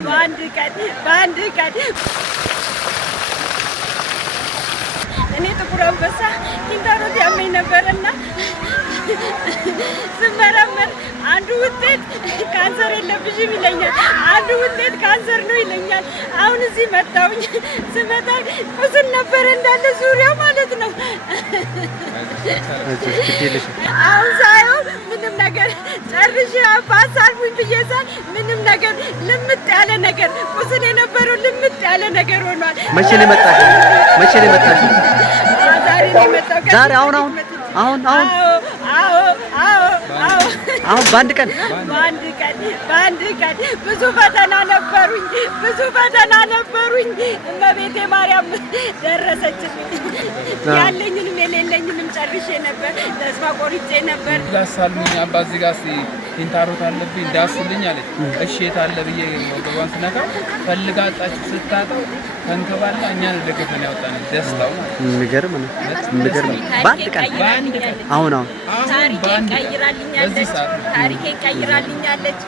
በአንድ ቀን እኔ ጥቁር አንበሳ ኪንታሮት ያመኝ ነበርና ስመረመር አንዱ ውጤት ካንሰር የለብሽም ይለኛል፣ አንዱ ውጤት ካንሰር ነው ይለኛል። አሁን እዚህ መጣሁኝ። ስመጣ ቁስል ነበር እንዳለ ዙሪያው ማለት ነው። አሁን ሳየው ምንም ነገር ጨርሼ አባሳልኩኝ ብዬሳል ምንም ነገር ልምጥ ያለ ነገር ቁስል የነበረው ልምጥ ያለ ነገር ሆኗል። መቼ ነው የመጣሽ? ዛሬ ነው የመጣው። ዛሬ አሁን በአንድ ቀን ብዙ ፈተና ነበሩኝ። እመቤቴ ማርያም ደረሰችልኝ። ያለኝንም የሌለኝንም ጨርሼ ነበር። ተስፋ ቆርጬ ነበር። ላሳሉኝ አባ እዚህ ጋር ኪንታሮት አለብኝ ዳሱልኝ አለች። እሺ የት አለ ብዬ ወገቧን ስነካ ፈልጋ አጣች። ስታጣው ተንከባላ እኛን ደግፈን ያወጣን ደስታው የሚገርም ነው። በአንድ ቀን አሁን ታሪኬን ቀይራልኛለች።